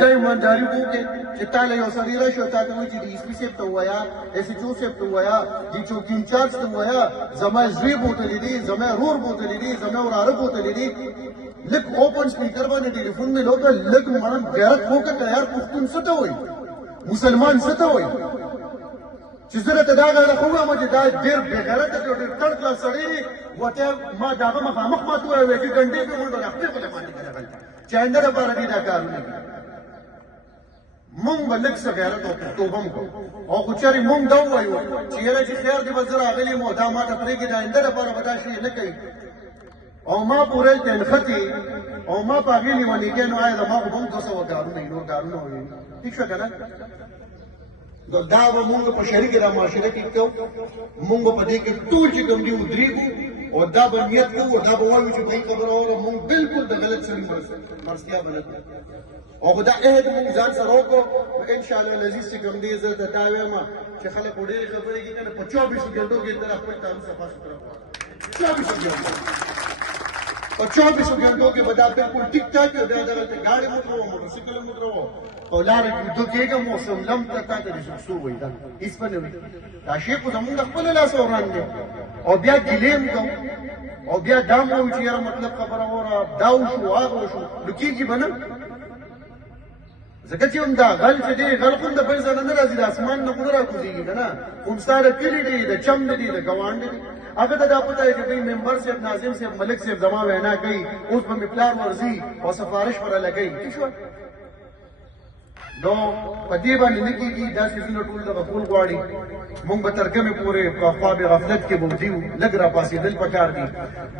دا ایمانداري وکړې چې تا له یو سړي راشي او تا ته وایي چې د ایس پي صاحب ته ووایه ایس ایچ او صاحب ته ووایه د چوکي انچارج ته ووایه زما زوی بوتلی دی زما ورور بوتلی دی زما وراره بوتلی دی لږ اوپن سپیکر باندې ټلیفون مې لوکړه لږ مړه غیرت وکړه که یار پښتون څه ته وایي مسلمان څه ته وایي چې زه درته دا غږ ووایم چې دا ډېر بېغیرته دی او ډېر تړ کلاس سړی دی ورته ما د هغه مخامخ ما ته ووایي چې ګنډې پې منډه د خپلې خولې باندې کړه دلته چې آینده دپاره دې دا کارونه کوي مونږ به لږ څه غیرت او پښتوبه هم کوو او خو چېرې مونږ دا ووایو چې یاره چې خیر دی به زه راغلی یم او دا ما ته پرېږدي د آینده دپاره به دا شی نه کوي او ما پورې تنختې او ما په هغې لیونیګۍ نو آیا زما خو به هم 200 کارونه وي نور کارونه وي ټیک شوه که نه دا به مونږ په شریکه دا معاشره کې کوو مونږ به په دې کې ټول چې کوم دي ودرېږو او دا به نیت کوو دا به وایو چې بهي خبره واوره مونږ بلکل د غلط سړي مرستیا به نه کوو او خو دا عهد مونږ ځان سره وکړو نو انشاءالله العزیز چې کوم دی زه ته دا وایم چې خلک خو ډېرې خبرې کوي که نه په 24 ګنټو کې ته خپل کارونه صفا سوتره کړه 24 ګنټو په 24 ګنټو کې به دا بلکل ټیک ټاک بیا دغلته ګاډي مو دروو موټرسایکل مو دروو او لارې کې ویده کېږم او سملم ته تا ته د سکسو وایي دا هېڅ به نه وي دا شی خو زمونږ د خپله لاسه وران دی او بیا ګیلې هم کوو او بیا دا مو وایو چې یاره مطلب خبره وره دا وشو هغه وشو نو کېږي به نه ځکه چې هم دا غل چې دی غل خو هم د بل ځای نه نه راځي د اسمان نه خو نه راکوزېږي که نه خو ستا د کلي دی د چم دی د ګاونډ دی هغه ته دا پته دی چې دوی ممبر صاحب ناظم صاحب ملک صاحب زما وینا کوي اوس به مې پلار ورځي او سفارش به راله کوي ټیک شوه نو په دې باندې نه کېږي دا څیزونه ټول دغه کول غواړي مونږ به تر کومې پورې په خواب غفلت کې به وځي لږ راپاڅېدل پکار دي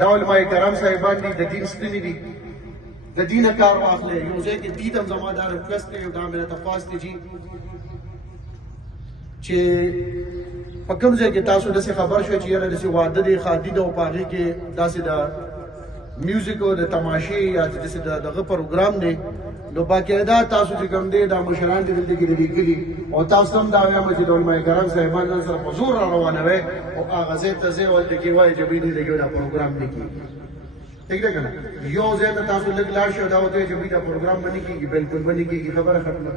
دا علماء کرام صاحبان دي د دین ستنې دي د دینه کار واخلئ یو ځای کې دید هم زما دا ریکویسټ دی او دا مې راته خواست دی چې په کوم ځای کې تاسو داسې خبر شوئ چې یاره داسې واده دی ښادي ده او په هغې کې داسې د میوزیک او د تماشې یا داسې دغه پروګرام دی نو باقاعده تاسو چې کوم دی دا مشران دې دلته کې لیکلي او تاسو هم دا وایم چې د علماء کرام صاحبان ځان سره په زور را روانوئ او هغه ځای ته ځئ هلته کې وایي چې بهی دې لګي دا پروګرام نه کېږي ٹھیک ہے نا یو ځای ته تاسو لږ لاړ شئ دا وته چې دا پروګرام باندې کېږي بالکل باندې کېږي خبره ختمه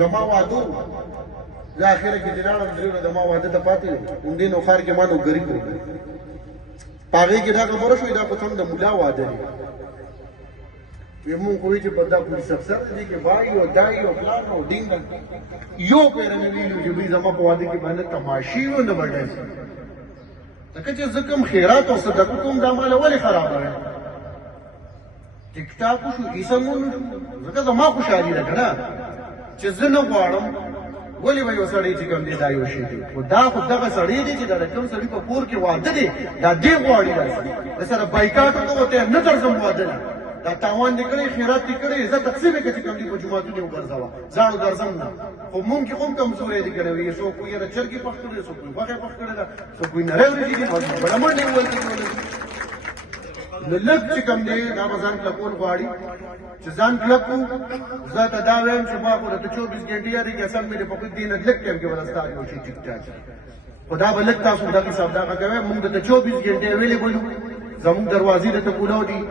زما وعده زه اخره کې دلاړم درېونه زما واده ته پاتې همدې نوښار کې ما نوکري کړې په هغې کې دا خبره شوې دا خو د ملا واده دی مونږ خو وایي چې په دا پولیس افسر دی کې وایي او دایي او پلان او ډینګ یو پیره مې ویلي چې دوی زما په واده کې باندې تماشې ونه به ډزي ځکه چې زه کوم خیرات او صدقه کوم دا ماله ولې خرابوي ټیک ټاک وشو عیسی مونږ ځکه زما خوشحالي ده که نه چې زه نه غواړم ولې به یو سړی چې کوم دی دا یو شی دی خو دا خو دغه سړی دی چې دا د کوم سړي په کور کې واده دی دا دې غواړي داسې د سره بایکاټ وکړو ورته نه درځم واده نه دا تاوان دې کړی خیرات دې کړی زه تقسیم یې کړې چې کوم دي په جوماتونو یې وګرځوه زاړو درځم نه خو مونږ کې خو هم کمزوری دي که نه وي څوک کوی یاره چرګې پخ کړی څوک کوی غوښې پخ کړې ده څوک کوی نری وریجې دي بله منډې وویل کېدلی نو لږ چې کوم دی دا به ځان کلکول غواړي چې ځان کلک کړو زه ته دا وایم چې ما خو درته 24 ګنټې یادېږي اصل مې د په دې نه لږ ټایم کې به ستا یو شي ټیک ټاک خو دا به لږ تاسو دغه حساب دغه کوئ مونږ درته 24 ګنټې اویلیبل یو زموږ دروازې درته کولاو دي